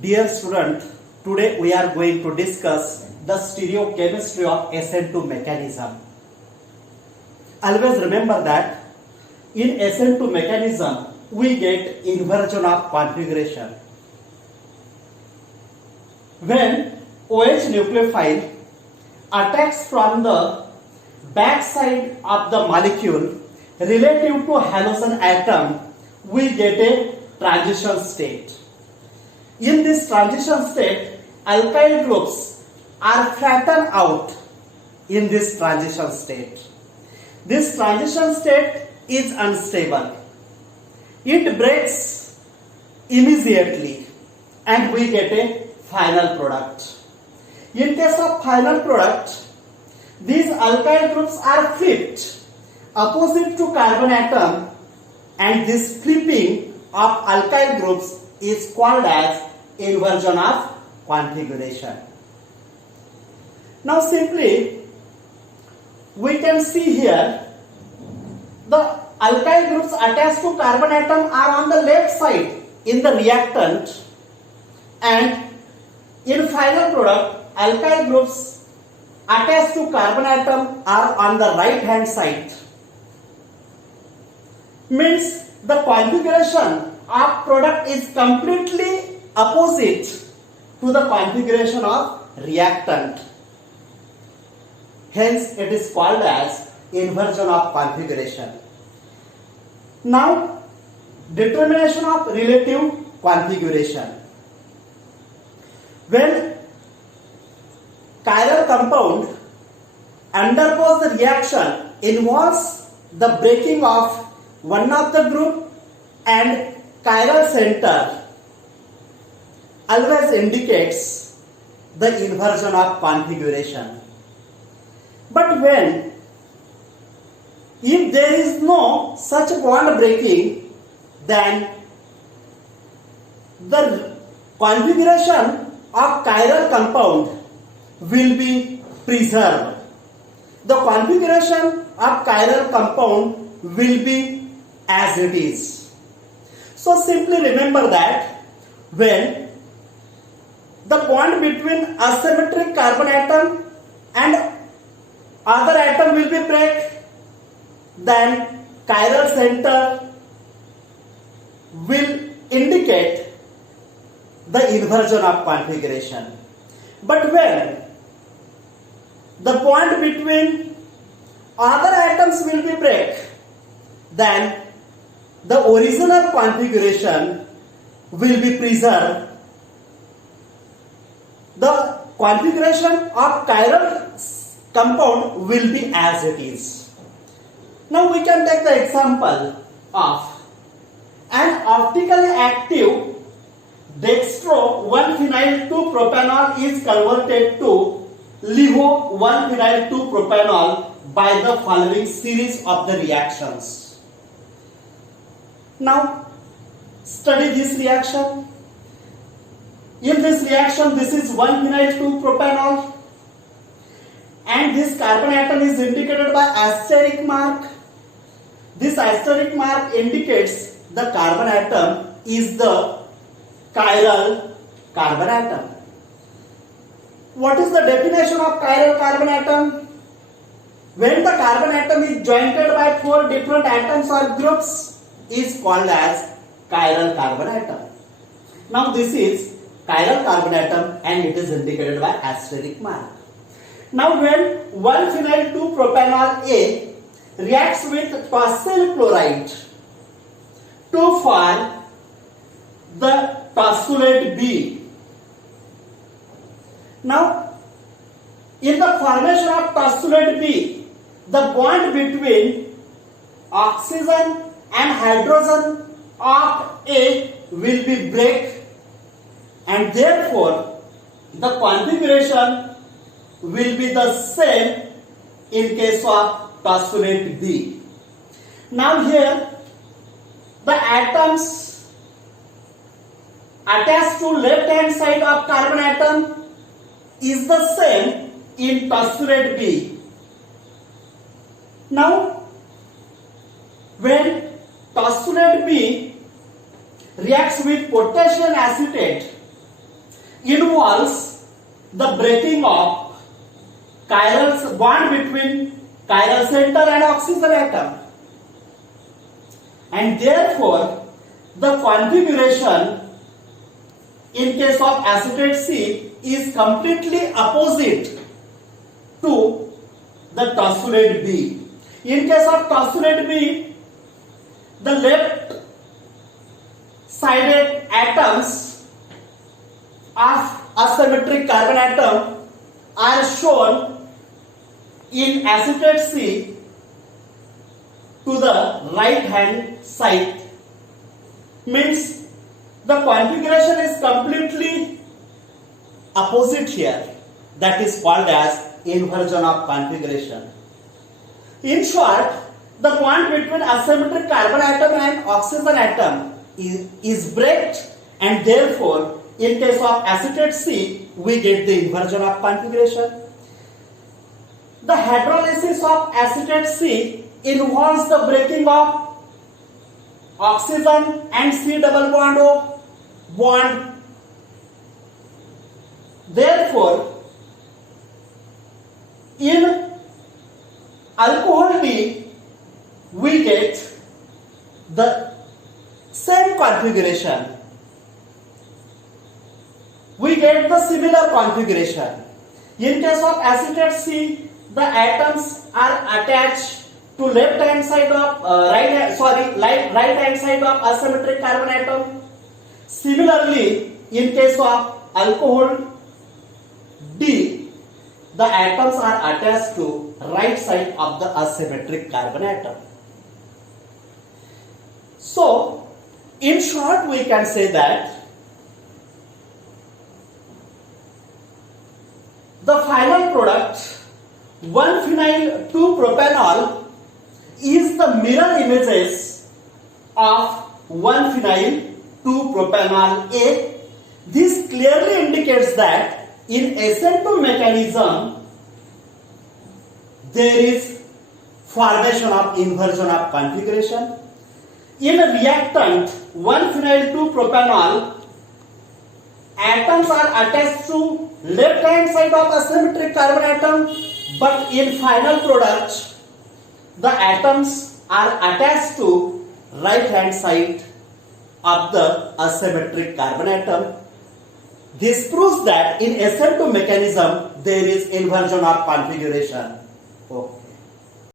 Dear student, today we are going to discuss the stereochemistry of SN2 mechanism. Always remember that in SN2 mechanism we get inversion of configuration. When OH nucleophile attacks from the back side of the molecule relative to halogen atom, we get a transition state. In this transition state, alkyl groups are flattened out in this transition state. This transition state is unstable. It breaks immediately and we get a final product. In case of final product, these alkyl groups are flipped opposite to carbon atom, and this flipping of alkyl groups is called as inversion of configuration. Now simply we can see here the alkyl groups attached to carbon atom are on the left side in the reactant, and in final product alkyl groups attached to carbon atom are on the right hand side. Means the configuration of product is completely opposite to the configuration of reactant. Hence it is called as inversion of configuration. Now determination of relative configuration. When chiral compound undergoes the reaction involves the breaking of one of the group, and chiral center always indicates the inversion of configuration. But if there is no such bond breaking, then the configuration of chiral compound will be preserved. The configuration of chiral compound will be as it is. So simply remember that when the bond between asymmetric carbon atom and other atom will be break, then chiral center will indicate the inversion of configuration. But when the bond between other atoms will be break, then the original configuration will be preserved. The configuration of chiral compound will be as it is. Now we can take the example of an optically active dextro 1-phenyl-2-propanol is converted to LiHO 1-phenyl-2-propanol by the following series of the reactions. Now study this reaction. In this reaction, this is 1-phenyl-2-propanol, and this carbon atom is indicated by asterisk mark. This asterisk mark indicates the carbon atom is the chiral carbon atom. What is the definition of chiral carbon atom? When the carbon atom is jointed by 4 different atoms or groups is called as chiral carbon atom. Now this is chiral carbon atom and it is indicated by asterisk mark. Now when 1-phenyl-2-propanol A reacts with tosyl chloride to form the tosylate B. Now in the formation of tosylate B, the bond between oxygen and hydrogen of A will be break, and therefore the configuration will be the same in case of tosylate B. Now here the atoms attached to left hand side of carbon atom is the same in tosylate B. Now when tosylate B reacts with potassium acetate involves the breaking of chiral bond between chiral center and oxygen atom, and therefore the configuration in case of acetate C is completely opposite to the tossulate B. In case of tossulate B, the left sided atoms of asymmetric carbon atom are shown in acetate C to the right hand side. Means the configuration is completely opposite here. That is called as inversion of configuration. In short, the bond between asymmetric carbon atom and oxygen atom is break, and therefore in case of acetate C we get the inversion of configuration. The hydrolysis of acetate C involves the breaking of oxygen and C double bond O bond. Therefore, in alcohol D we get the same configuration. We get the similar configuration. In case of acetate C, the atoms are attached to left hand side of right hand side of asymmetric carbon atom. Similarly, in case of alcohol D, the atoms are attached to right side of the asymmetric carbon atom. So, in short, we can say that the final product 1-phenyl-2-propanol is the mirror images of 1-phenyl-2-propanol A. This clearly indicates that in SN2 mechanism there is formation of inversion of configuration. In a reactant 1-phenyl-2-propanol, atoms are attached to left hand side of asymmetric carbon atom, but in final product the atoms are attached to right hand side of the asymmetric carbon atom. This proves that in SN2 mechanism there is inversion of configuration.